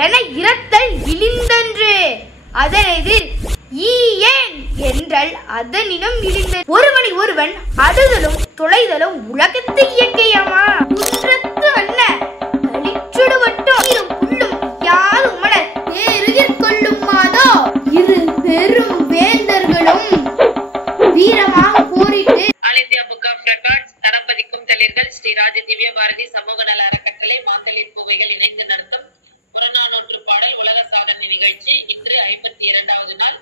என இரத்தல் இழிந்தன்று அதனெதிர் ஈயேன் என்றால் அதனினும் இழிந்த ஒருவனை ஒருவன் அடுதலும் தொலைதலும் உலகத்து இயற்கையாமா குற்றத்து அல்ல கலிச்சுடு வட்டும் புல்லும் யாது உமணர் எதிர்கொள்ளும் மாதோ இரு பெரும் வேந்தர்களும் வீரமாக போரிட்டு இந்தியா புக் ஆஃப் ரெக்கார்ட்ஸ் தரப்பதிக்கும் தளிர்கள் ஸ்ரீ ராஜ திவ்ய பாரதி சமூக நல அறக்கட்டளை மாந்தளிர் பூவைகள் இணைந்து நடத்தும் புறநானூற்று பாடல் உலக சாதனை நிகழ்ச்சி இன்று 52வது நாள்.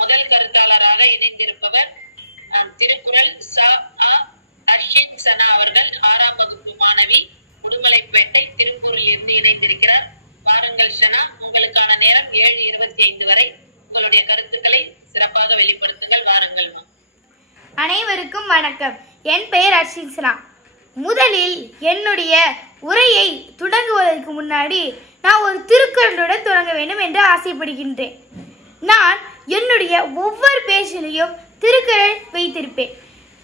முதல் கருத்தாளராக இணைந்திருப்பவர் திருக்குறள் அர்ஷித் சனா அவர்கள் 6ஆம் வகுப்பு மாணவி, உடுமலைப்பேட்டை, திருப்பூரில் இருந்து இணைந்திருக்கிறார். வாருங்கள் சனா, உங்களுக்கான நேரம் 7:25 வரை. உங்களுடைய கருத்துக்களை சிறப்பாக வெளிப்படுத்துங்கள். வாருங்கள். அனைவருக்கும் வணக்கம். என் பெயர் அர்ஷித் சனா. முதலில் என்னுடைய உரையை தொடங்குவதற்கு முன்னாடி நான் ஒரு திருக்குறளுடன் தொடங்க வேண்டும் என்று ஆசைப்படுகின்றேன். நான் என்னுடைய ஒவ்வொரு பேச்சிலையும் திருக்குறள் வைத்திருப்பேன்.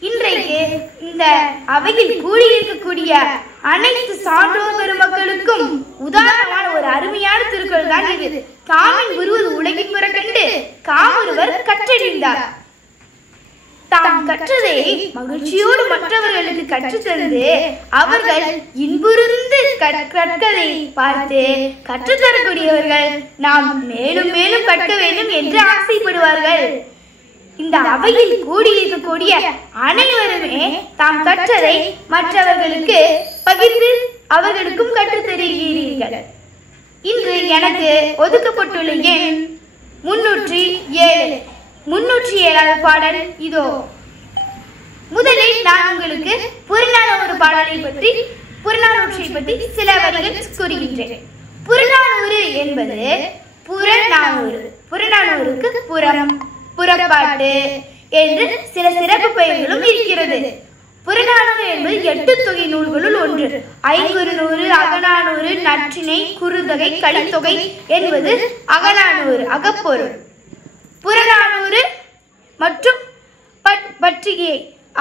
இன்றைக்கு இந்த அவையில் கூடியிருக்கக்கூடிய அனைத்து சான்றோர் பெருமக்களுக்கும் உதாரணமான ஒரு அருமையான திருக்குறள் தான் இது. காமன் உருவது உலகின் முறை கண்டு காமொருவர் கற்றறிந்தார். தாம் கற்றதை மகிழ்ச்சியோடு மற்றவர்களுக்கு கற்றுத்தந்து அவர்கள் இன்புறுந்து கற்கதை பார்த்து கற்றுத்தரக்கூடியவர்கள் நாம் மேலும் மேலும் கற்க வேண்டும் என்று ஆசைப்படுவார்கள். இந்த அவையில் கூடியிருக்கக்கூடிய அனைவருமே தாம் கற்றதை மற்றவர்களுக்கு பகிர்ந்து அவர்களுக்கும் கற்றுத்தருகிறீர்கள். இன்று எனக்கு ஒதுக்கப்பட்டுள்ள எண் 307. 307வது பாடல் இதோ. முதலில் நான் உங்களுக்கு புறநானூறு பாடலை பற்றி புறநானூற்றை பற்றி சில வரிகள் கூறுகின்றேன். புறநானூறு என்பது புறநானூறு, புறநானூறுக்கு புறம், புறப்பாட்டு என்று சில சிறப்பு பெயர்களும் இருக்கிறது. புறநானூறு என்பது 8 தொகை நூல்களுள் ஒன்று. ஐங்குறுநூறு, அகநானூறு, நற்றிணை, குறுந்தொகை, கலித்தொகை என்பது அகநானூறு அகப்பொருள். புறநானூறு மற்றும் பற்றிகை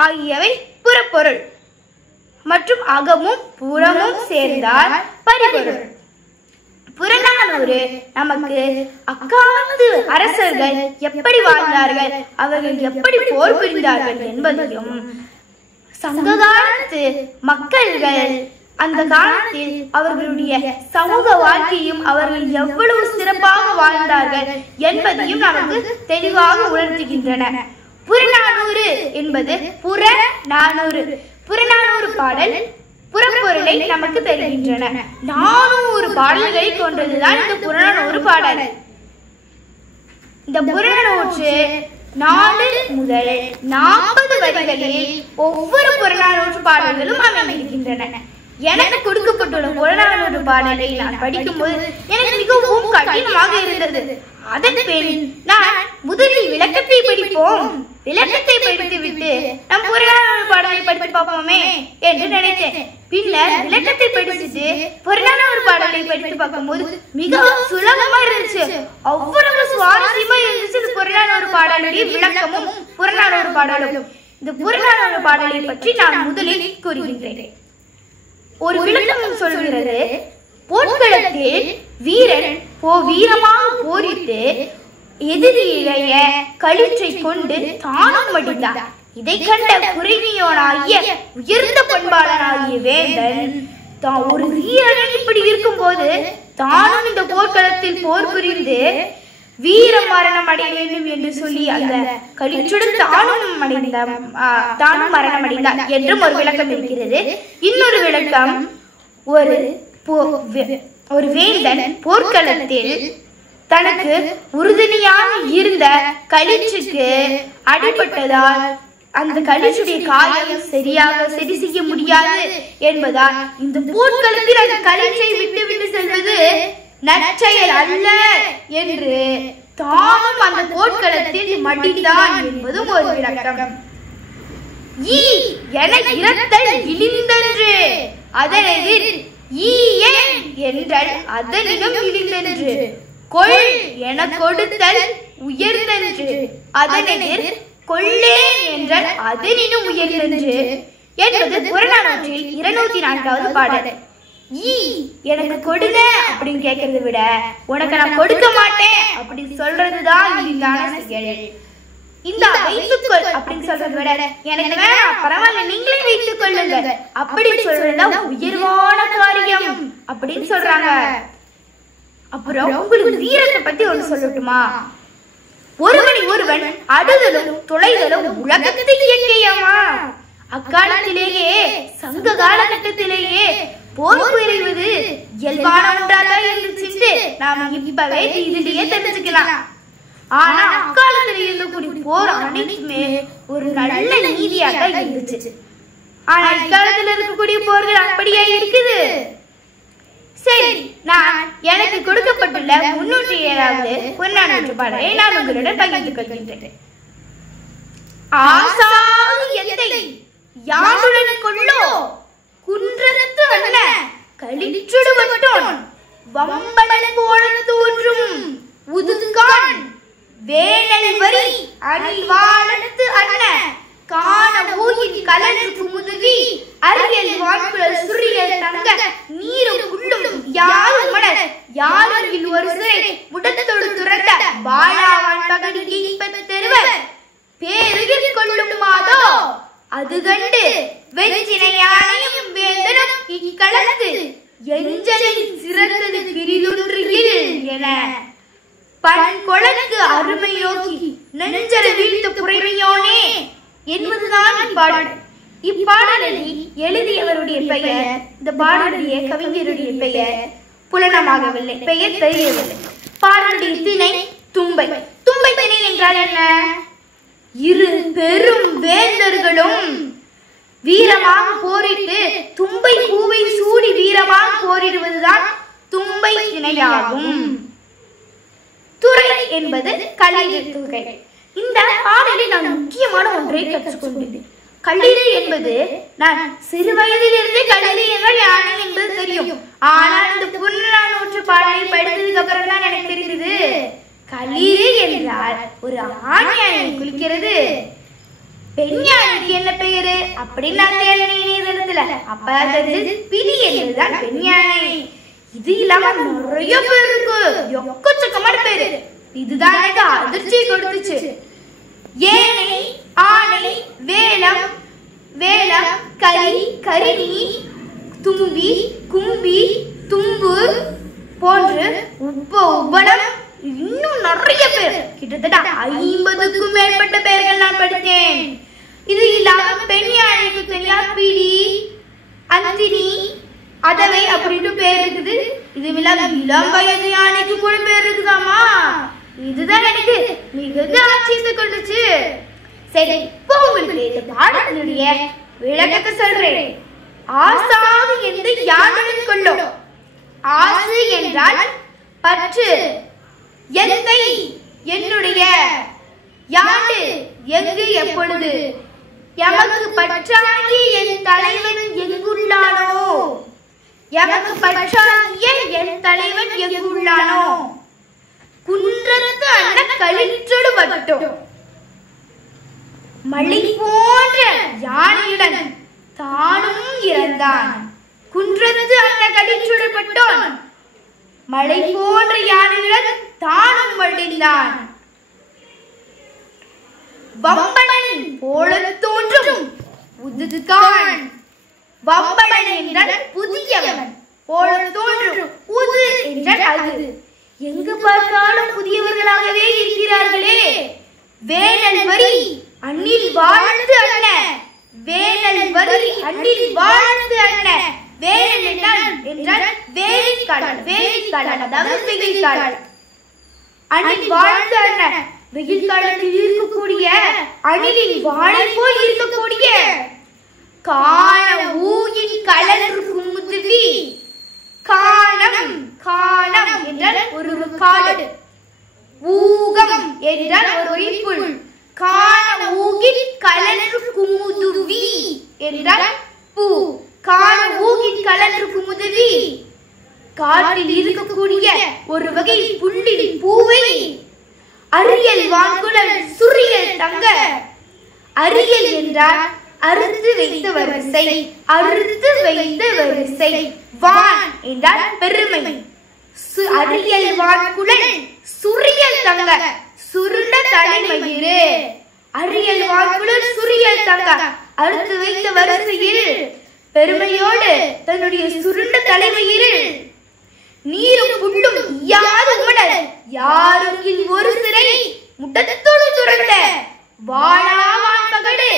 ஆகியவை புறப்பொருள் மற்றும் அகமும் புறமும் சேர்ந்தால் பரிபொருள். புறநானூறு நமக்கு அக்காலத்து அரசர்கள் எப்படி வாழ்ந்தார்கள், அவர்கள் எப்படி போர் புரிந்தார்கள் என்பதையும், சங்ககாலத்து மக்கள்கள் அந்த காலத்தில் அவர்களுடைய சமூக வாழ்க்கையும் அவர்கள் எவ்வளவு சிறப்பாக வாழ்ந்தார்கள் என்பதையும் நமக்கு தெளிவாக உணர்த்துகின்றன. புறநானூறு என்பது புறநானூறு, புறநானூறு பாடல் புறப்பொருளை நமக்கு தருகின்றன. 400 பாடல்களை கொண்டதுதான் இந்த புறநானூறு பாடல். இந்த புறநானூற்று 4 முதல் 40 வரிகளில் ஒவ்வொரு புறநானூற்று பாடல்களும் அமைந்திருக்கின்றன. எனக்கு கொடுக்கப்பட்டுள்ள புறநானூறு பாடலை நான் படிக்கும்போது எனக்கு மிகவும் கடினமாக இருந்தது. அதன் பின் நான் முதலில் விளக்கத்தை படிப்போம், விளக்கத்தை படித்துவிட்டு நம் புறநானூறு பாடலை படித்து பார்ப்போமே என்று நினைத்தேன். பின்னர் விளக்கத்தை படிச்சுட்டு புறநானூறு பாடலை படித்து பார்க்கும்போது மிகவும் சுலபமா இருந்துச்சு, அவ்வளவு சுவாரஸ்யமா இருந்துச்சு. இந்த புறநானூறு பாடலுடைய விளக்கமும் புறநானூறு பாடலும். இந்த புறநானூறு பாடலை பற்றி நான் முதலில் கூறுகின்றேன். ஒரு விளக்கம் சொல்கிறது, போர்க்களத்தில் வீரன் வீரமாக போரிட்டு எதிரிடைய களிற்றை கொண்டு தானும் மடிந்தார். இதை கண்ட குறைநியோனாகிய உயர்ந்த பண்பாளனாகிய வேந்தன் தான் ஒரு வீரன் இப்படி இருக்கும் போது தானும் இந்த போர்க்களத்தில் போர் புரிந்து வீர மரணம் அடைய வேண்டும் என்று சொல்லி அந்த களிற்றுடன் தானும் மரணம் அடைந்தார் என்றும் ஒரு விளக்கம் இருக்கிறது. இன்னொரு விளக்கம், ஒரு வேந்தன் போர்க்களத்தில் தனக்கு உறுதுணையாக இருந்த களிற்றுக்கு அடிபட்டதால் அந்த களிற்றுடைய காயம் சரி செய்ய முடியாது என்பதால் இந்த போர்க்களத்தில் அந்த களிற்றை விட்டு செல்வது நற்செயல் அல்ல என்று தானும் அந்த போர்க்களத்தில் மடிந்தான் என்பதும் ஒரு விளக்கம். ஈ என இரத்தல் இழிந்தன்று அதனெதிர் ஈயேன் என்றால் அதனினும் இழிந்தன்று. கொள் என கொடுத்தல் உயர்ந்தன்று அதனெதிர் கொள்ளேன் என்றால் அதனினும் உயர்ந்தன்று என்பது புறநானூற்றில் 204வது பாடல். எனக்கு கொடுங்க அப்படின்னு கேட்கறத விட உனக்கு நான் கொடுக்க மாட்டேன் அப்படின்னு சொல்றதுதான் இழிவான செயல். இந்த வைத்துக்கொள் அப்படின்னு சொல்றதை விட எனக்கு வேணாம் பரவாயில்ல நீங்களே வைத்துக் கொள்ளுங்க அப்படின்னு சொல்றதுதான் உயர்வான காரியம் அப்படின்னு சொல்றாங்க. அப்புறம் உங்களுக்கு வீரத்தை பத்தி ஒண்ணு சொல்லட்டுமா? ஒருவன் அடுதலும் தொலைதலும் உலகத்தை இயற்கையாமா. அக்காலத்திலேயே சங்க காலகட்டத்திலேயே போர் புரிவது இயல்பான ஒன்றாக இருந்துச்சு. நாம இப்பவே இதிலேயே தெரிஞ்சுக்கலாம். ஆனா அக்காலத்தில் இருக்கக்கூடிய போர் அனைத்துமே ஒரு நல்ல நீதியாக இருந்துச்சு. ஆனா இக்காலத்தில் இருக்கக்கூடிய போர்கள் அப்படியே இருக்குது. சரி, நான் எனக்கு கொடுக்கப்பட்டுள்ள 307வது புறநானூற்று பாடலை நான் உங்களுடன் பகிர்ந்து கொள்கின்றேன். ஆசாது எந்தை யாருடன் கொள்ளோ குன்றத்து அண்ண களிச்சுடுவட்டோன் வம்படல் போல தோன்றும் உதுகான் வேணல் வரி அணில் வாழத்து அண்ண காண ஊயின் கலன்று முதுவி அரியல் வான்குழல் சுரியல் தங்க நீரும் உள்ளும் யாரும் மலர் யாரும் ஒரு சிறை முடத்தோடு துரட்ட வாழாவான் பகடி ஈப்பத் தெருவர் பேருயிர் கொள்ளும் மாதோ அது கண்டு வெஞ்சினையானையும் வேந்தனும் இக்களத்து எஞ்சலின் சிறந்தது பிரிதொன்றில் என பண் கொளக்கு அருமையோகி நெஞ்சல வீழ்த்த புரைமையோனே என்பதுதான் இப்பாடல். இப்பாடலை எழுதியவருடைய பெயர், இந்த பாடலுடைய கவிஞருடைய பெயர் புலனமாகவில்லை, பெயர் தெரியவில்லை. பாடலுடைய திணை தும்பை. தும்பை திணை என்றால் என்ன? இரு பெரும் வேந்தர்களும் வீரமாக போரிட்டு தும்பை பூவை சூடி வீரமாக போரிடுவதுதான் தும்பை திணையாகும். துறை என்பது கலிறு துறை. இந்த பாடலில் நான் முக்கியமான ஒன்றை கற்றுக்கொண்டேன். களிறு என்பது நான் சிறு வயதிலிருந்தே களிறு என்றால் யானை என்பது தெரியும். ஆனால் இந்த புறநானூற்று பாடலை படித்ததுக்கு அப்புறம் தான் எனக்கு தெரிகிறது களிறு என்றால் ஒரு ஆண் யானை குளிக்கிறது. பெண் யானைக்கு என்ன பெயரு அப்படின்னு நான் தேடினேன். அப்ப பிடி என்பதுதான் பெண் யானை. இது இல்லாம நிறைய பேர் இருக்கு, எக்கச்சக்கமான பேரு. இதுதான் எனக்கு அதிர்ச்சியை கொடுத்துச்சு. ஏனை, ஆனை, வேலம், வேலம், கரி, கரிணி, தும்பி, கும்பி, தும்பு போன்று உப்பலம் இன்னும் நிறைய பேர், கிட்டத்தட்ட 50க்கும் மேற்பட்ட பெயர்கள் நான் படித்தேன். இது இல்லாம பெண் யானைக்கு தனியா பிடி, அந்தினி, அதவை அப்படின்னு பேர் இருக்குது. இது இளம் வயது யானைக்கு கூட பேர் இருக்குதாமா. இதுதான் எனக்கு மிகுந்த ஆச்சரியத்தை கொண்டுச்சு. சரி, இப்போ உங்களுக்கு இந்த பாடலுடைய விளக்கத்தை சொல்றேன். ஆசாது என்று யாருடன் கொள்ளும். ஆசு என்றால் பற்று, எந்தை என்னுடைய, யாண்டு எங்கு எப்பொழுது, எமக்கு பற்றாகிய என் தலைவன் எங்குள்ளானோ, எமக்கு பற்றாகிய என் தலைவன் எங்குள்ளானோ, குன்றத்து அண்ண களிற்றொடு வட்டும் மழை போன்ற யானையுடன் தானும் இறந்தான். குன்றத்து அண்ண களிற்றொடு பட்டோன் மழை போன்ற யானையுடன் தானும் மடிந்தான். வம்படன் போல தோன்றும் உதுகான். வம்படன் என்றால் புதியவன், போல தோன்றும் உது என்றால் அது. எங்கு பார்த்தாலும் புதியவர்களாகவே இருக்கிறார்களே. வேணல் வரி அண்ணில் வாழ்ந்து அண்ண, வேணல் வரி அண்ணில் வாழ்ந்து அண்ண. வேணல் என்றால் வேலிக்காலம், வேலிக்காலம் அதாவது வெயில் காலம். அண்ணில் வாழ்ந்து அண்ண, வெயில் காலத்தில் இருக்கக்கூடிய அணிலின் வாழை போல் இருக்கக்கூடிய காண ஊயின் கலன்று குமுதுவி. காணம், காணம் என்றால் ஒரு காடு, ஊகம் என்றால் ஒரு புல். காண ஊகின் கலன்று குமுதுவி என்றால் பூ. காண ஊகின் கலன்று குமுதுவி காட்டில் இருக்கக்கூடிய ஒரு வகை புல்லின் பூவை அரியல் வான்குழல் சுரியல் தங்க. அரியல் என்றால் அறுத்து வைத்த வரிசை, அறுத்து வைத்த வரிசை. வான் என்றால் பெருமை. அரியல் வான்குழல் சுரியல் தங்க, சுருண்ட தலைமயிறு. அரியல் வான்குழல் சுரியல் தங்க, அறுத்து வைத்த வரிசையில் பெருமையோடு தன்னுடைய சுருண்ட தலைமயிறு. நீரும் புல்லும் யாது உமணர் யாரும் ஒரு சிறை முட்டத்தோடு துறந்த வாழாவான் மகடு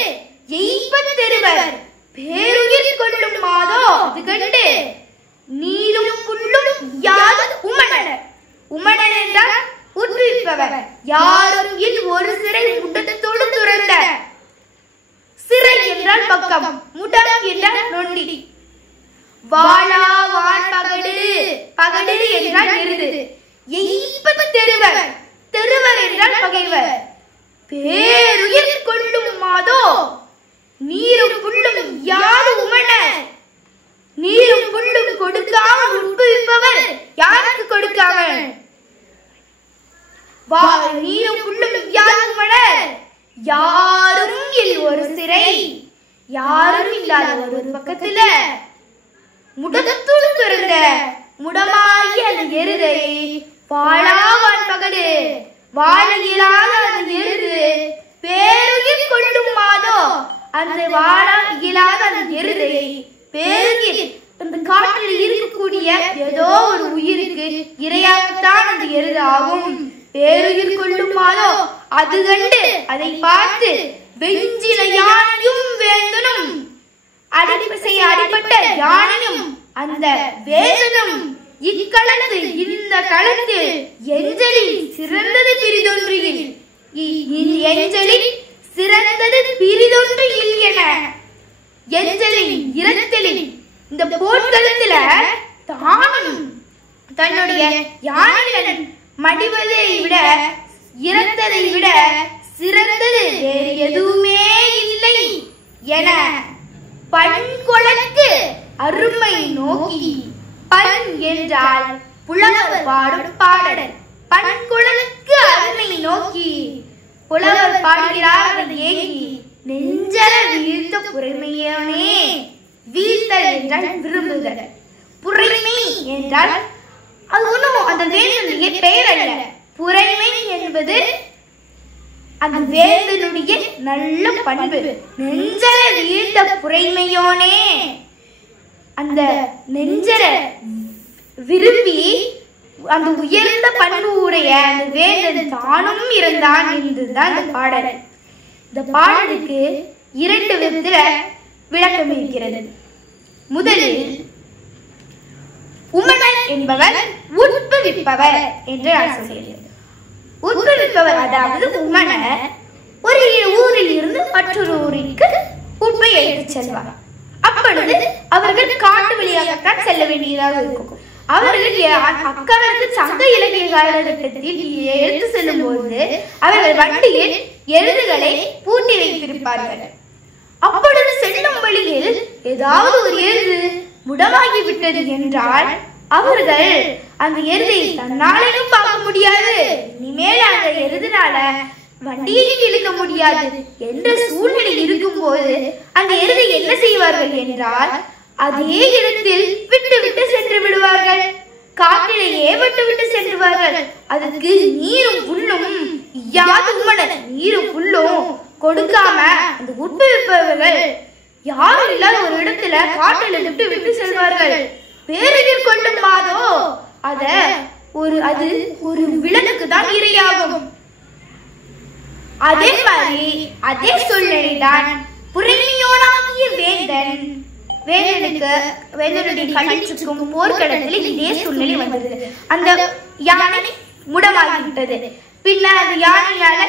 எய்பத் தெருவர் பேருயிர் கொள்ளும் மாதோ அது கண்டு. நீரும் புல்லும் யாது உமணர், உமணர் என்றால் உட்பிப்பவர். யாரும் ஒரு சிறை முட்டத்தோடு துறந்த. சிறை என்றால் பக்கம், முடம் என்றால் நொண்டி. வாழாவான் பகடு, பகடு என்றால் எருது. எய்பத் தெருவர், தெருவர் என்றால் பகைவர். பேருயிர் கொள்ளும் மாதோ நீரும் புல்லும் யாது உமணர். நீரும் புல்லும் கொடுக்காமல் உட்புவிப்பவர் யாருக்கு கொடுக்காமல்? நீரும் புல்லும் யாது உமணர் யாரும் ஒரு சிறை, யாரும் இல்லாத ஒரு பக்கத்துல முடத்துள் பிறந்த முடமாகிய அந்த எருதை வாழாவான் மகடு, வாழ இயலாத அந்த எருது பேருயிர் கொள்ளும் மாதோ அந்த வாழ இயலாத அந்த எருதை பேருயிர் அந்த காட்டில் இருக்கக்கூடிய ஏதோ ஒரு உயிருக்கு இரையாகத்தான் அந்த எருது ஆகும். பேருயிர் கொள்ளும் மாதோ அது கண்டு அதை பார்த்து வெஞ்சின யானையும் வேந்தனும் அடிப்பட்ட யானையும் அந்த வேந்தனும் இக்களத்து இந்த களத்தில் எஞ்சலில் சிறந்தது பிரிதொன்றில், எஞ்சலில் சிறந்தது பிரிதொன்றில் என. எஞ்சலில் இரத்தலில் இந்த போர்க்களத்துல தானும் தன்னுடைய யானைகள் மடிவதை விட இறந்ததை விட சிறந்தது வேறு எதுவுமே இல்லை என பண்கொளக்கு அருமை நோக்கி. பண் என்றால் புலவர் பாடும் பாடல். பண்குழலுக்கு அருமை நோக்கி புலவர் பாடுகிறார் ஏகி. நெஞ்சல வீழ்த்த புரைமையோனே, வீழ்த்தல் என்றால் விரும்புதல். புரைமை என்றால் அது ஒன்றும் அந்த வேந்தனுடைய பெயர் அல்ல. புரைமை என்பது அந்த வேந்தனுடைய நல்ல பண்பு. நெஞ்சல வீழ்த்த புரைமையோனே, அந்த நெஞ்சல விரும்பி அந்த உயர்ந்த பண்பு உடைய அந்த வேந்தன் தானும் இருந்தான் என்றுதான் இந்த பாடல். இந்த பாடலுக்கு 2 விதத்துல விளக்கம் இருக்கிறது. முதலில் உமணர் என்பவர் உட்புவிப்பவர் என்று நான் சொல்கிறேன். உட்புவிப்பவர் அதாவது உமணர் ஒரு ஊரில் இருந்து மற்றொரு ஊருக்கு உட்பை எடுத்து செல்வார். அப்பொழுது அவர்கள் காட்டு வழியாகத்தான் செல்ல வேண்டியதாக இருக்கும். அவர்கள் அக்காலத்து சங்க இலக்கிய காலகட்டத்தில் எடுத்து செல்லும் போது அவர்கள் வண்டியில் எருதுகளை பூட்டி வைத்திருப்பார்கள். அப்பொழுது செல்லும் வழியில் ஏதாவது ஒரு எருது முடமாகி விட்டது என்றால் அவர்கள் அந்த எருதை தன்னாலையும் பார்க்க முடியாது, இனிமேல் அந்த எருதுனால வண்டியையும் இழுக்க முடியாது என்ற சூழ்நிலை இருக்கும் போது அந்த எருதை என்ன செய்வார்கள் என்றால் அதே இடத்தில் விட்டு சென்று விடுவார்கள். காட்டிலேயே விட்டு சென்றுவார்கள். அதுக்கு நீரும் புல்லும் யாது உமணர், நீரும் புல்லும் கொடுக்காம அந்த உட்புவிப்பவர்கள் யாரும் இல்லாத ஒரு இடத்துல காட்டில விட்டு செல்வார்கள். பேருயிர் கொள்ளும் மாதோ அது ஒரு விலங்குக்கு தான் இரையாகும். அதே மாதிரி அதே சூழ்நிலைதான் புரைமையோனாகிய வேந்தனுடைய கழிச்சுக்கும் போர்க்களத்தில் இதே சூழ்நிலை வந்தது. அந்த யானை முடமாகிவிட்டது. பின்னர் அந்த யானையால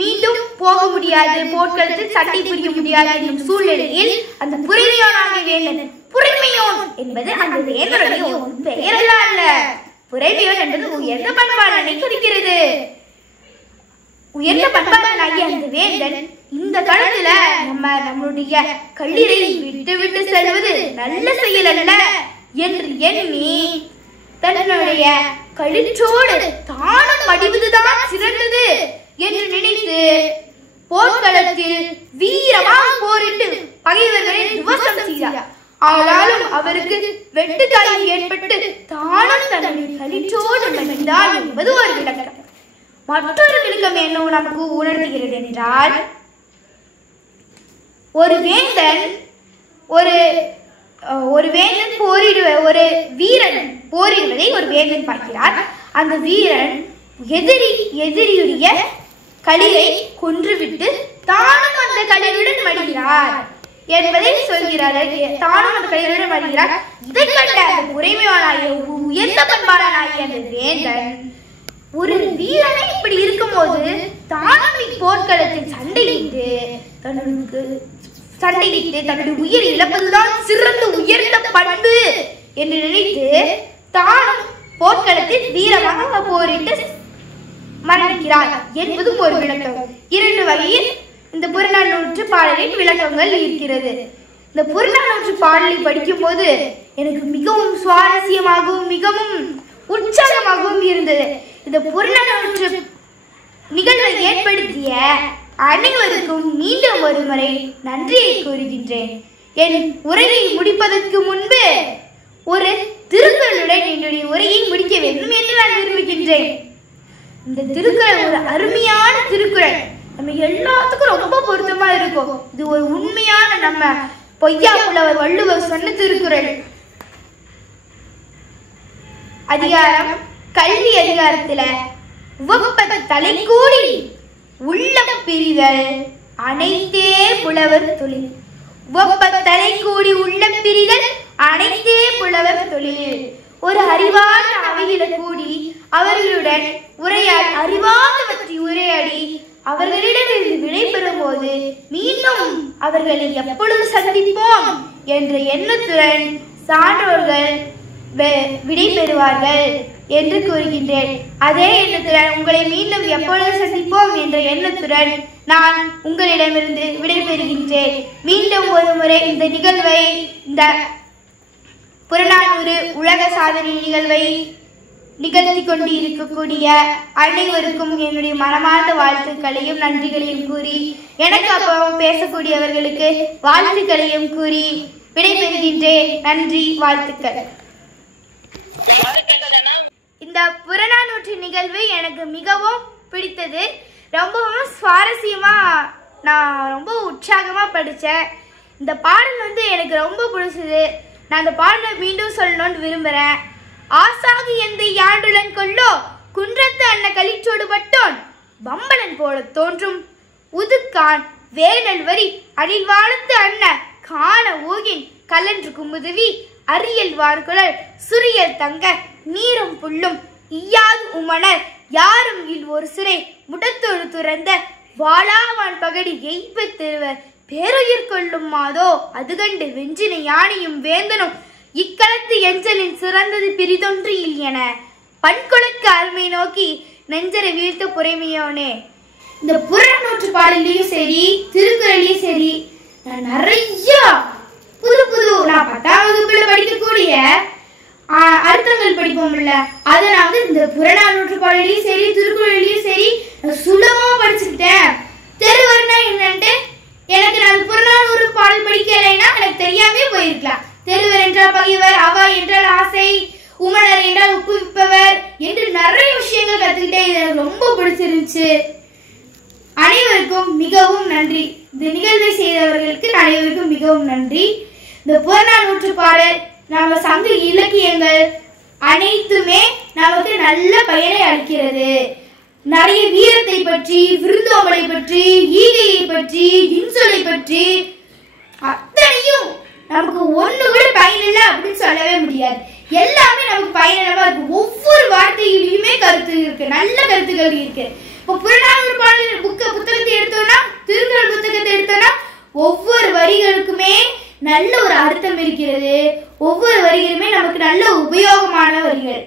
மீண்டும் போக முடியாது, போர்க்களத்தில் சண்டை புரிய முடியாது என்னும் சூழ்நிலையில் அந்த புரைமையோனாகிய வேந்தன், புரைமையோன் என்பது அந்த வேந்தனுடைய பெயரெல்லாம் அல்ல. புரைமையோன் என்பது உயர்ந்த பண்பாளனை குறிக்கிறது. உயர்ந்த பண்பாளனாகிய அந்த வேந்தன் இந்த காலத்துல நம்மளுடைய கல்லீரை விட்டு செல்வது நல்ல செயல் அல்ல என்று எண்ணி தன்னுடைய கழிச்சோடு தானும் மடிவதுதான் சிறந்தது என்று நினைத்து போர்க்களத்தில் வீரமாக போரிட்டு பகைவர்களை துவசம் செய்தார். ஆனாலும் அவருக்கு வெட்டுக்காயம் ஏற்பட்டு தானும் தன்னுடைய களிற்றோடு மகிழ்ந்தார் என்பது ஒரு விளக்கம். மற்றொரு விளக்கம் என்ன நமக்கு உணர்த்துகிறது என்றால், ஒரு வேந்தன் ஒரு வீரன் போரிடுவதை ஒரு வேந்தன் பார்க்கிறார். அந்த வீரன் எதிரியுடைய களிரை கொன்றுவிட்டு தானும் அந்த களிருடன் மடிகிறார் என்பதை சொல்கிறார். தானும் அந்த களிருடன் மடிகிறார். இதை கண்ட அந்த உரிமையானாகிய உயர்ந்த பண்பாளனாகிய அந்த வேந்தன், ஒரு வீரனை இப்படி இருக்கும்போது தானும் போர்க்களத்தில் சண்டையிட்டு தன்னுடைய உயிர் இழப்பதுதான் சிறந்த உயர்ந்த பண்பு என்று நினைத்து தானும் போர்க்களத்தில் வீரமாக போரிட்டு மரணிக்கிறார் என்பதும் ஒரு விளக்கம். இரண்டு வகையில் இந்த புறநானூற்று பாடலின் விளக்கங்கள் இருக்கிறது. இந்த புறநானூற்று பாடலை படிக்கும் போது எனக்கு மிகவும் சுவாரஸ்யமாகவும் மிகவும் உற்சாகமாகவும் இருந்தது. இந்த புறநானூற்று நிகழ்வை ஏற்படுத்திய அனைவருக்கும் மீண்டும் ஒரு முறை நன்றியை கூறுகின்றேன். என் உரையை முடிப்பதற்கு முன்பு ஒரு திருக்குறளுடன் என்னுடைய உரையை முடிக்க வேண்டும் என்று நான் விரும்புகின்றேன். இந்த திருக்குறள் ஒரு அருமையான திருக்குறள். நம்ம எல்லாத்துக்கும் ரொம்ப பொருத்தமா இருக்கும். இது ஒரு உண்மையான நம்ம பொய்யா புலவர் வள்ளுவர் சொன்ன திருக்குறள். அதிகாரம் கல்வி அதிகாரத்துல உவப்ப தலைக்கூடி உள்ளம் பிரிதல் அனைத்தே புலவர் தொழில். உவப்ப தலைக்கூடி உள்ளம் பிரிதல் அனைத்தே புலவர் தொழில். ஒரு அறிவான அவையில கூடி அவர்களுடன் அறிவாதவற்றை உரையாடி அவர்களிடமிருந்து விடைபெறும் போது மீண்டும் அவர்களை எப்பொழுது சந்திப்போம் என்ற எண்ணத்துடன் சான்றோர்கள் விடை பெறுவார்கள் என்று கூறுகின்றேன். அதே எண்ணத்துடன் உங்களை மீண்டும் எப்பொழுது சந்திப்போம் என்ற எண்ணத்துடன் நான் உங்களிடமிருந்து விடைபெறுகின்றேன். மீண்டும் ஒரு முறை இந்த நிகழ்வை, இந்த புறநானூறு உலக சாதனை நிகழ்வை நிகழ்த்தி கொண்டு இருக்கக்கூடிய அனைவருக்கும் என்னுடைய மனமார்ந்த வாழ்த்துக்களையும் நன்றிகளையும் கூறி, எனக்கு அப்புறம் பேசக்கூடியவர்களுக்கு வாழ்த்துக்களையும் கூறி விடைபெறுகின்றேன். நன்றி, வாழ்த்துக்கள். இந்த புறநானூற்று நிகழ்வு எனக்கு மிகவும் பிடித்தது. ரொம்பவும் சுவாரஸ்யமா நான் ரொம்ப உற்சாகமா படித்தேன். இந்த பாடல் எனக்கு ரொம்ப பிடிச்சது. நான் அந்த பாடலை மீண்டும் சொல்லணும்னு விரும்புகிறேன். ஆசாகு எந்தை யாண்டுலன் கொல்லோ குன்றத்து அன்ன களிற்றோடு பட்டோன் பம்பளன் போல தோன்றும் உதுக்கான் வேணல் வரி அடில் வாழத்து அன்ன காண ஊகின் கலன்று குமுதுவி அரியல் வார்குழல் சுரியல் தங்க நீரும் புல்லும் ஈயாது உமனர் யாரும் இல் ஒரு சிறை முடத்தொழு துறந்த வாழாவான் பகடி எய்ப திருவர் பேருயிர் கொள்ளும் மாதோ அது கண்டு வெஞ்சின யானையும் வேந்தனும் இக்களத்து எஞ்சலின் சிறந்தது பிரிதொன்று என பண்கொழுக்கு அருமை நோக்கி நெஞ்சரை வீழ்த்த புரைமையோனே. இந்த புறநானூற்று பாடலையும் சரி திருக்குறளையும் சரி நான் நிறைய புது நான் 10ஆம் வகுப்புல படிக்கக்கூடிய அர்த்தங்கள் படிப்போம்ல, அதை நான் இந்த புறநானூற்று பாடலையும் சரி திருக்குறளையும் சரி சுலபமா படிச்சுக்கிட்டேன். தெருவர்னா என்னன்ட்டு எனக்கு நான் புறநானூறு பாடல் படிக்கலைன்னா எனக்கு தெரியாமே போயிருக்கலாம். தெருவர் என்றால் பகைவர், அவா என்றால் ஆசை, உமனர் என்றால் உப்புவிப்பவர் என்று நிறைய விஷயங்கள் கத்துக்கிட்டேன். இது எனக்கு ரொம்ப பிடிச்சிருந்துச்சு. அனைவருக்கும் மிகவும் நன்றி. இந்த நிகழ்வை செய்தவர்களுக்கு அனைவருக்கும் மிகவும் நன்றி. இந்த புறநானூற்று பாடல் நம்ம சங்க இலக்கியங்கள் அனைத்துமே நமக்கு நல்ல பயனை அளிக்கிறது. நிறைய வீரத்தை பற்றி, விருந்தோம்பலை பற்றி, ஈகையை பற்றி, இன்சொலை பற்றி அத்தனையும் நமக்கு ஒண்ணு கூட பயனில்லை அப்படின்னு சொல்லவே முடியாது. எல்லாமே நமக்கு பயனுள்ளவா இருக்கு. ஒவ்வொரு வார்த்தையிலுமே கருத்து இருக்கு, நல்ல கருத்துக்கள் இருக்கு. இப்போ புறநானூறு பாடல் புத்தகத்தை எடுத்தோம்னா, திருக்குறள் புத்தகத்தை எடுத்தோம்னா ஒவ்வொரு வரிகளுக்குமே நல்ல ஒரு அர்த்தம் இருக்கிறது. ஒவ்வொரு வரிகளுமே நமக்கு நல்ல உபயோகமான வரிகள்.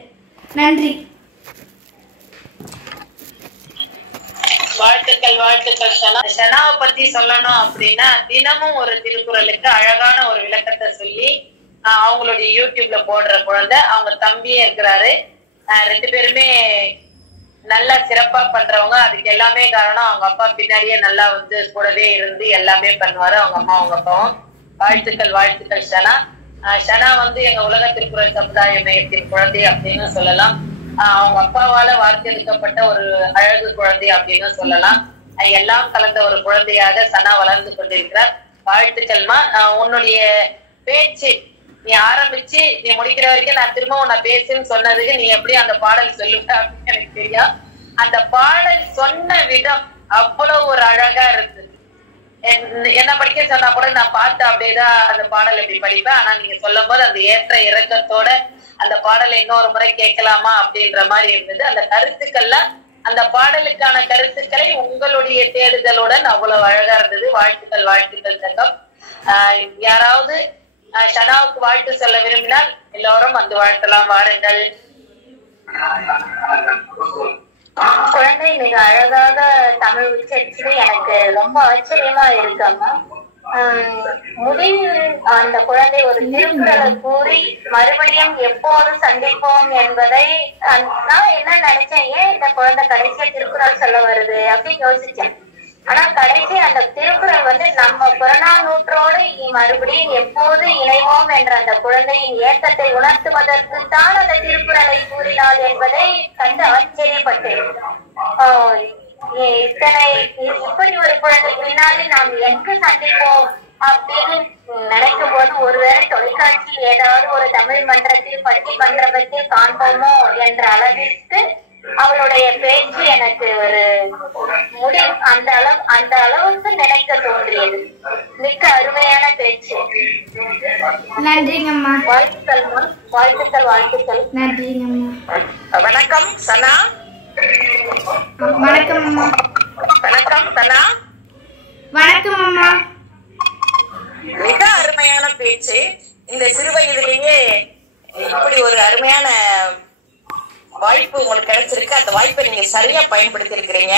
நன்றி. வாழ்த்துக்கள் ஷனாவை பத்தி சொல்லணும் அப்படின்னா, தினமும் ஒரு திருக்குறளுக்கு அழகான ஒரு விளக்கத்தை சொல்லி அவங்களுடைய யூடியூப்ல போடுற குழந்தை, அவங்க தம்பியே இருக்கிறாரு. 2 பேருமே நல்லா சிறப்பா பண்றவங்க. அதுக்கு எல்லாமே காரணம் அவங்க அப்பா பின்னாடியே நல்லா வந்து கூடவே இருந்து எல்லாமே பண்ணுவாரு அவங்க அம்மா அவங்க அப்பாவும். வாழ்த்துக்கள் வாழ்த்துக்கள் ஷனா. ஷனா வந்து எங்க உலக திருக்குறள் சமுதாய மையத்தின் குழந்தை அப்படின்னு சொல்லலாம். அவங்க அப்பாவால வார்த்தெடுக்கப்பட்ட ஒரு அழகு குழந்தை அப்படின்னு சொல்லலாம். எல்லாம் கலந்த ஒரு குழந்தையாக சனா வளர்ந்து கொண்டிருக்கிறார். வாழ்த்துக்கள்மா. உன்னுடைய பேச்சு நீ ஆரம்பிச்சு நீ முடிக்கிற வரைக்கும் நான் திரும்ப உன்னை பேசுன்னு சொன்னதுக்கு நீ எப்படி அந்த பாடல் சொல்லுவ அப்படின்னு எனக்கு தெரியும். அந்த பாடல் சொன்ன விதம் அவ்வளவு ஒரு அழகா இருக்கு. என்ன படிக்க சொன்னா கூட நான் பார்த்து அப்படியேதான் அந்த பாடல் எப்படி படிப்பேன். ஆனா நீங்க சொல்லும் போது அந்த ஏற்ற இறக்கத்தோட அந்த பாடலை இன்னொரு முறை கேட்கலாமா அப்படின்ற மாதிரி இருந்தது. அந்த கருத்துக்கள்லாம் அந்த பாடலுக்கான கருத்துக்களை உங்களுடைய தேடுதலுடன் அவ்வளவு அழகா இருந்தது. வாழ்த்துக்கள் வாழ்த்துக்கள் தங்கம். யாராவது ஷனாவுக்கு வாழ்த்து சொல்ல விரும்பினால் எல்லோரும் வந்து வாழ்த்தலாம், வாருங்கள். குழந்தை மிக அழகாக தமிழ் உச்சரிச்சது எனக்கு ரொம்ப ஆச்சரியமா இருக்கம்மா. முடிவில் அந்த குழந்தை ஒரு திருக்குறளை கூறி மறுபடியும் எப்போது சந்திப்போம் என்பதை நான் என்ன நினைச்சேன், ஏன் இந்த குழந்தை கடைசியா திருக்குறள் சொல்ல வருது அப்படின்னு யோசிச்சேன். ஆனா கடைசி அந்த திருக்குறள் வந்து நம்ம புறநானூற்றோடு மறுபடியும் எப்போது இணைவோம் என்ற அந்த குழந்தையின் ஏக்கத்தை உணர்த்துவதற்கு தான் அந்த திருக்குறளை கூறினாள் என்பதை கண்டு ஆச்சரியப்பட்டேன். இப்படி ஒரு குழந்தை பின்னாடி நாம் எங்கு சந்திப்போம் அப்படின்னு நினைக்கும் போது ஒருவேளை தொலைக்காட்சியில் ஏதாவது ஒரு தமிழ் மன்றத்தில் பட்டி மன்றத்தில் காண்போமோ என்ற அளவிற்கு அவளுடைய பேச்சு எனக்கு ஒரு அந்த அளவுக்கு நினைக்க தோன்றியது. மிக்க அருமையான பேச்சு. நன்றிங்கம்மா. வாழ்த்துக்கள்மா. வாழ்த்துக்கள் வாழ்த்துக்கள். நன்றிங்கம்மா. வணக்கம் சனா. வணக்கம் அம்மா. வணக்கம் சனா. வணக்கம் அம்மா. மிக அருமையான பேச்சு. இந்த சிறு வயதிலேயே இப்படி ஒரு அருமையான வாய்ப்பு உங்களுக்கு கிடைச்சிருக்கு. அந்த வாய்ப்பை நீங்க சரியா பயன்படுத்தி இருக்கிறீங்க.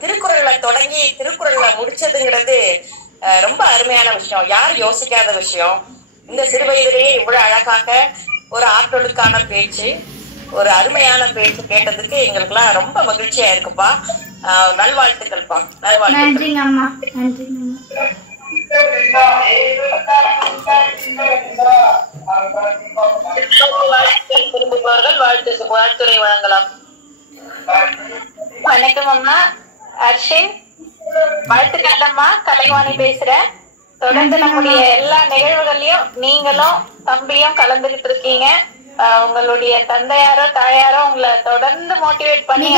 திருக்குறள்ல தொடங்கி திருக்குறள்ல முடிச்சதுங்கிறது ரொம்ப அருமையான விஷயம். யார் யோசிக்காத விஷயம். இந்த சிறு வயதிலேயே இவ்வளவு அழகாக ஒரு ஆற்றலுக்கான பேச்சு, ஒரு அருமையான பேச்சு கேட்டதுக்கு எங்களுக்கு எல்லாம் ரொம்ப மகிழ்ச்சியா இருக்குப்பா. நல்வாழ்த்துக்கள்ப்பா. நல்வாழ்த்துக்கள். நன்றிங்கம்மா. நன்றிங்கம்மா. விரும்புபவர்கள் வாழ்த்துரை வழங்கலாம். வணக்கம் அம்மா. அர்ஷின் வாழ்த்துக்கள் அம்மா. கலைவாணி பேசுறேன். தொடர்ந்து நம்முடைய எல்லா நிகழ்வுகள்லயும் நீங்களும் தம்பியும் கலந்துகிட்டு இருக்கீங்க. உங்களுடைய தந்தையாரோ தாயாரோ உங்களை தொடர்ந்து மோட்டிவேட் பண்ணி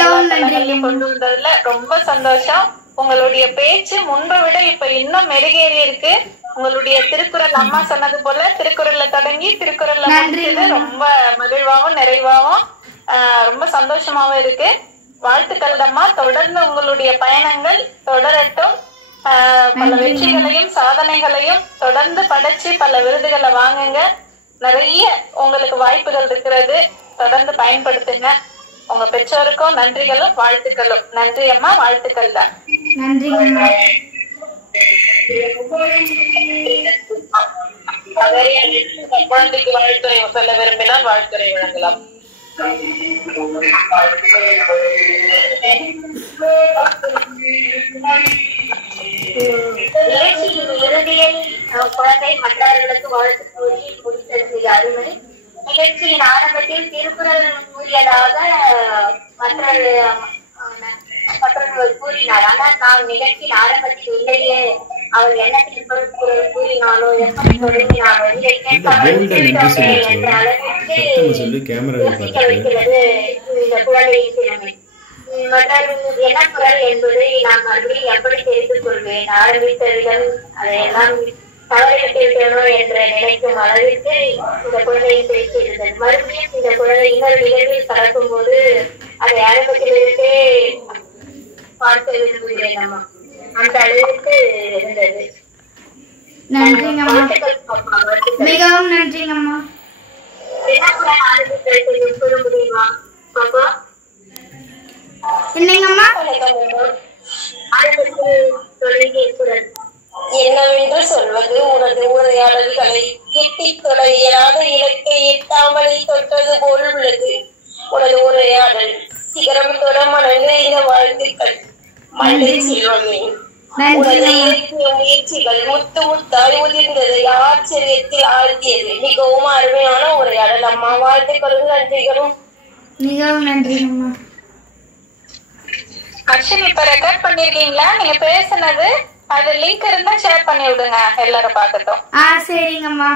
கொண்டு வந்ததுல ரொம்ப சந்தோஷம். உங்களுடைய பேச்சு முன்பை விட இப்ப இன்னும் மெருகேறி இருக்கு. உங்களுடைய திருக்குறள் அம்மா சொன்னது போல திருக்குறள்ல தொடங்கி திருக்குறள்ல முடிச்சது ரொம்ப மகிழ்வாவும் நிறைவாவும் ரொம்ப சந்தோஷமாவும் இருக்கு. வாழ்த்துக்கள் அம்மா. தொடர்ந்து உங்களுடைய பயணங்கள் தொடரட்டும். பல வெற்றிகளையும் சாதனைகளையும் தொடர்ந்து படைச்சு பல விருதுகளை வாங்குங்க. நிறைய உங்களுக்கு வாய்ப்புகள் இருக்கிறது. தொடர்ந்து பயன்படுத்துங்க. உங்க பெற்றோருக்கும் நன்றிகளும் வாழ்த்துக்களும். நன்றி அம்மா. வாழ்த்துக்கள் தான். நன்றிங்கம்மா. குழந்தைக்கு வாழ்த்துறை சொல்ல விரும்பினால் வாழ்த்துறை வழங்கலாம். இறுதியில் குழந்தை மற்றவர்களுக்கு வாழ்த்து கூறி முடித்தது அருமை. நிகழ்ச்சியின் ஆரம்பத்தில் திருக்குறள் கூறியதாக மற்றவர்கள் கூறினார். ஆனால் நான் நிகழ்ச்சியின் ஆரம்பத்தில் இல்லையே, அவள் என்ன திருக்குறள் கூறினாலோ எப்படி தொடங்கினாலோ இதை என்ற அளவிற்கு யோசிக்க வைக்கிறது இந்த குழந்தையின் திறமை. என்ன குரல் என்பதை நான் மறுபடியும் எப்படி தெரிந்து கொள்வேன். ஆரம்பித்தவர்கள் அதையெல்லாம் தவறிவிட்டிருக்கணோ என்ற நினைக்கும் அளவிற்கு இந்த குழந்தையின் பேச்சு இருந்தது. மறுபடியும் இந்த குழந்தை இன்னொரு நிகழ்வில் கலக்கும் போது அதை ஆரம்பத்திலிருந்தே பார்க்க விரும்புகிறேன் அம்மா. அந்த அளவிற்கு இருந்தது. நன்றிங்கம்மா. மிகவும் நன்றிங்கம்மா. என்ன குரல் ஆரம்பித்து சொல்ல முடியுமா பாப்பா? என்னங்கம்மா? என்னவென்று சொல்வது? உனது உரையாடல்களை எட்டித் தொலையாத இலக்கை எட்டாமலை தொட்டது போல் உள்ளது. உனது உரையாடல் மழை செல்வமே உனது இலக்கிய முயற்சிகள் முத்து முத்தாய் உதிர்ந்தது ஆச்சரியத்தில் ஆழ்த்தியது. மிகவும் அருமையான உரையாடல் அம்மா. வாழ்த்துக்களும் நன்றிகளும். மிகவும் நன்றி அம்மா. அர்ஷன் இப்ப ரெக்கார்ட் பண்ணிருக்கீங்களா? நீங்க பேசுனது அது லிங்க் இருந்தா ஷேர் பண்ணி விடுங்க, எல்லாரும் பாக்கட்டும். சரிங்கம்மா.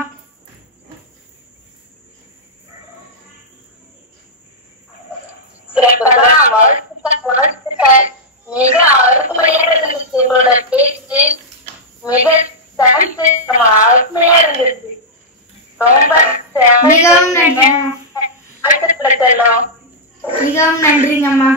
வாழ்த்துக்கள். மிக அருமையா இருந்துச்சு உங்களோட பேச்சு. மிக அருமையா இருந்துச்சு. ரொம்ப மிகவும் நன்றி. மிகவும் நன்றிங்கம்மா.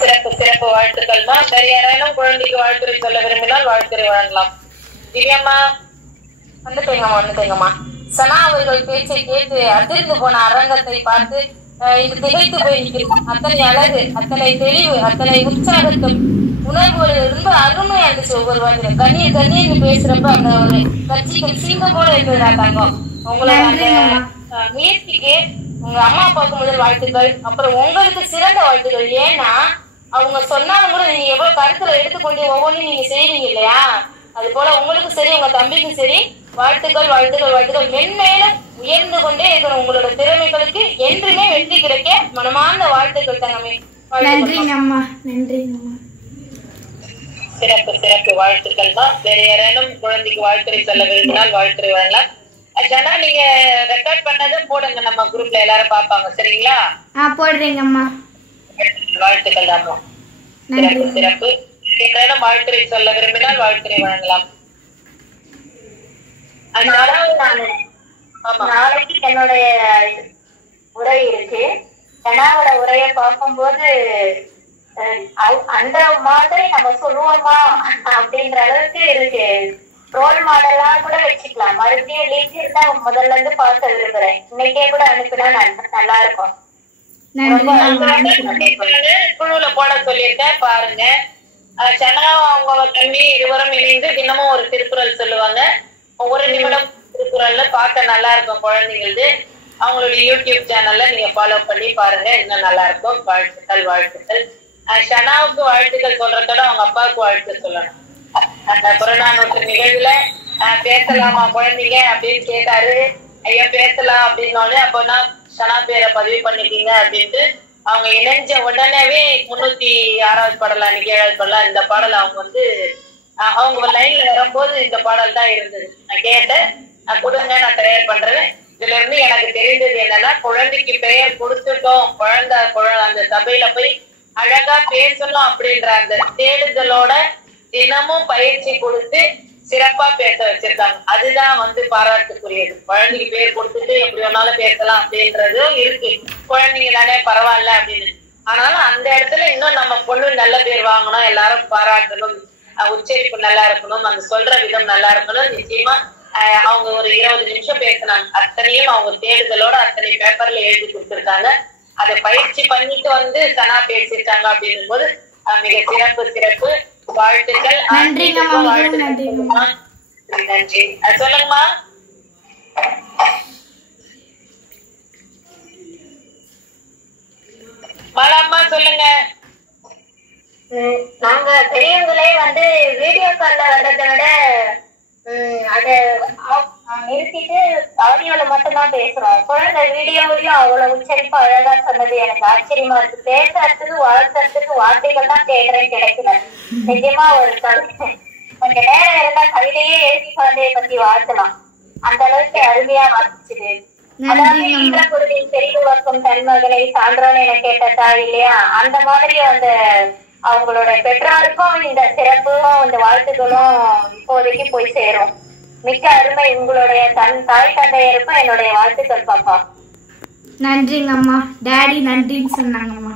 சிறப்பு சிறப்பு வாழ்த்துக்கள்மா. வேற யாராலும் குழந்தைக்கு வாழ்த்துறை சொல்ல விரும்பினால் வாழ்த்துறை வழங்கலாம். திவ்யாம்மா வந்துட்டேங்கம்மா. சனா அவர்கள் பேச்சை கேட்டு அதிர்ந்து போன அரங்கத்தை பார்த்து இது திகைத்து போயிருக்கிறோம். அத்தனை அழகு, அத்தனை தெளிவு, அத்தனை உற்சாகத்தை உணர்வு ரொம்ப அருமையா இருந்துச்சு. ஒவ்வொரு வார்த்தை கண்ணீர் கண்ணீர் பேசுறப்ப அந்த ஒரு கட்சிகள் சிங்கம் போல இருக்கிறதா தங்கம். உங்களோட அந்த முயற்சிக்கு உங்க அம்மா அப்பாவுக்கு முதல் வாழ்த்துக்கள், அப்புறம் உங்களுக்கு சிறந்த வாழ்த்துக்கள். ஏன்னா அவங்க சொன்னாலும் கூட நீங்க எவ்வளவு கருத்துல எடுத்துக்கொண்டு ஒவ்வொன்றும் நீங்க செய்வீங்க இல்லையா? அது போல உங்களுக்கும் சரி உங்க தம்பிக்கும் சரி வாழ்த்துக்கள் வாழ்த்துக்கள் வாழ்த்துக்கள். மென்மேலும் உயர்ந்து கொண்டே இருக்கணும். உங்களோட திறமைகளுக்கு என்றுமே வெற்றி கிடைக்க மனமார்ந்த வாழ்த்துக்கள் தங்கமே. நன்றிங்கம்மா. நன்றிங்கம்மா. சிறப்பு சிறப்பு வாழ்த்துக்கள் தான். வேற யாரேனும் குழந்தைக்கு வாழ்த்துறை சொல்ல விரும்பினால் வாழ்த்துறை வழங்கலாம். ஜனா நீங்க ரெக்கார்ட் பண்ணதை போடுங்க, நம்ம குரூப்ல எல்லாரும் பாப்பாங்க. சரிங்களா? போடுறீங்கம்மா. வாழ்த்துக்கள் தாம்மா. சிறப்பு சிறப்பு. யாரேனும் வாழ்த்துறை சொல்ல விரும்பினால் வாழ்த்துறை வழங்கலாம். நாளைக்கு என்னுடைய உரை இருக்கு. ஜனாவோட உரைய பார்க்கும்போது அந்த மாதிரி நம்ம சொல்லுவோமா அப்படின்ற அளவுக்கு இருக்கு. ரோல் மாடலா கூட வச்சுக்கலாம். மறுபடியும் லிங்க் தான் முதல்ல இருந்து பார்க்க விரும்புறேன். இன்னைக்கே கூட அனுப்பினா நல்லா இருக்கும். குழுல போட சொல்லியிருக்கேன் பாருங்க. சனா அவங்க தம்பி இருவரும் இணைந்து தினமும் ஒரு திருக்குறள் சொல்லுவாங்க. ஒவ்வொரு நிமிடம் திருக்குறள்ல பார்க்க நல்லா இருக்கும் குழந்தைங்களுக்கு. அவங்களுடைய யூடியூப் சேனல்ல நீங்க ஃபாலோ பண்ணி பாருங்க, இன்னும் நல்லா இருக்கும். வாழ்த்துக்கள் வாழ்த்துக்கள். ஷனாவுக்கு வாழ்த்துக்கள் சொல்றதோட அவங்க அப்பாவுக்கு வாழ்த்து சொல்லணும். அந்த புறநானூற்று நிகழ்வுல பேசலாமா குழந்தைங்க அப்படின்னு கேட்டாரு. ஐயா பேசலாம் அப்படின்னோடனே அப்போ நான் ஷனா பேரை பதிவு பண்ணிட்டீங்க அப்படின்ட்டு அவங்க இணைஞ்ச உடனேவே 306வது பாடல் அன்னைக்கு 7வது பாடலாம் இந்த பாடல் அவங்க வந்து அவங்க லைன்ல வரும்போது இந்த பாடல் தான் இருந்தது. நான் கேட்டேன், கொடுங்க நான் தயார் பண்றேன். இதுல இருந்து எனக்கு தெரிந்தது என்னன்னா, குழந்தைக்கு பெயர் கொடுத்துட்டோம், குழந்தை அந்த சபையில போய் அழகா பேசணும் அப்படின்ற அந்த தேடுதலோட தினமும் பயிற்சி கொடுத்து சிறப்பா பேச வச்சிருக்காங்க. அதுதான் வந்து பாராட்டுக்குரியது. குழந்தைக்கு பேர் கொடுத்துட்டு எப்படி வேணாலும் பேசலாம் அப்படின்றதும் இருக்கு. குழந்தைங்க தானே பரவாயில்ல அப்படின்னு. ஆனாலும் அந்த இடத்துல இன்னும் நம்ம பொண்ணு நல்ல பேர் வாங்கணும், எல்லாரும் பாராட்டணும், உச்சரிப்பு நல்லா இருக்கணும், அந்த சொல்ற விதம் நல்லா இருக்கணும். நிச்சயமா அவங்க ஒரு 20 நிமிஷம் பேசினாங்க. அத்தனையும் அவங்க தேடுதலோட அத்தனை பேப்பர்ல எழுதி கொடுத்துருக்காங்க. அதை பயிற்சி பண்ணிட்டு வந்து சனா பேசிட்டாங்க அப்படின்னும் போது மிக சிறப்பு சிறப்பு. வாழ்த்துக்கள். நன்றி. சொல்லுங்கம்மா. மாலாம்மா சொல்லுங்க. நாங்க பெரியவங்களே வந்து வீடியோ கால்ல வர்றதை விட அதை நிறுத்திட்டு ஆடியோல மட்டும்தான் பேசுறோம். குழந்தை வீடியோவிலையும் அவ்வளவு உச்சரிப்பு அழகா சொன்னது எனக்கு ஆச்சரியமா இருக்கு. பேசுறதுக்கு வாழ்த்துறதுக்கு வார்த்தைகள் தான் தேடுறேன், கிடைக்கல. நிஜமா ஒரு கொஞ்ச நேரம் இருந்தா கவிதையே எழுதி குழந்தைய பத்தி வாழ்த்தலாம். அந்த அளவுக்கு அருமையா வாசிச்சுது. அதாவது இந்த பொருளின் தெரிவு வக்கும் தன்மகனை சான்றோன்னு என கேட்டதா இல்லையா? அந்த மாதிரி அந்த அவங்களோட பெற்றோருக்கும் இந்த சிறப்பும் இந்த வாழ்த்துக்களும் இப்போதைக்கு போய் சேரும். மிக்க அருமை. உங்களுடைய தாய் தந்தையருக்கும் என்னுடைய வாழ்த்துக்கள் பாப்பா. நன்றிங்கம்மா. டாடி நன்றின்னு சொன்னாங்கம்மா.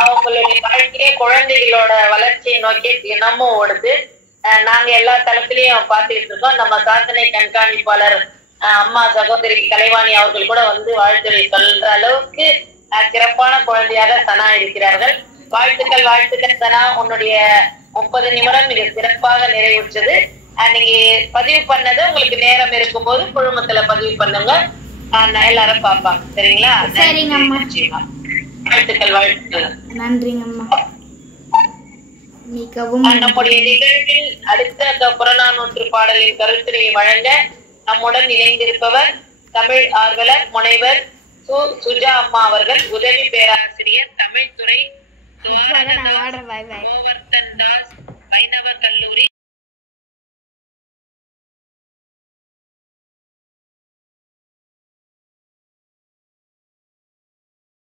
அவங்களுடைய வாழ்க்கையே குழந்தைகளோட வளர்ச்சியை நோக்கி தினமும் ஓடுது. நாங்க எல்லா தளத்திலையும் பார்த்துட்டு இருக்கோம். நம்ம சாதனை கண்காணிப்பாளர் அம்மா சகோதரி கலைவாணி அவர்கள் கூட வந்து வாழ்த்துறை சொல்ற அளவுக்கு சிறப்பான குழந்தையாக சனா இருக்கிறார்கள். வாழ்த்துக்கள் வாழ்த்துக்கள் சனா. உன்னுடைய 30 நிமிடம் மிக சிறப்பாக நிறைவுற்றது. நீங்க பதிவு பண்ணது உங்களுக்கு நேரம் இருக்கும்போது குழுமத்துல பதிவு பண்ணுங்க. எல்லாரும் பாப்பாங்க. சரிங்களா? சரிங்கம்மா. வாழ்த்துக்கள். நன்றிங்கம்மா. மிகவும் நம்முடைய நிகழ்வில் அடுத்த புறநானூற்று பாடலின் கருத்துரையை வழங்க நம்முடன் இணைந்திருப்பவர் தமிழ் ஆர்வலர் முனைவர் சுஜா அம்மா அவர்கள், உதவி பேராசிரியர் தமிழ் துறை, கோவர்த்தன் தாஸ் வைணவ கல்லூரி.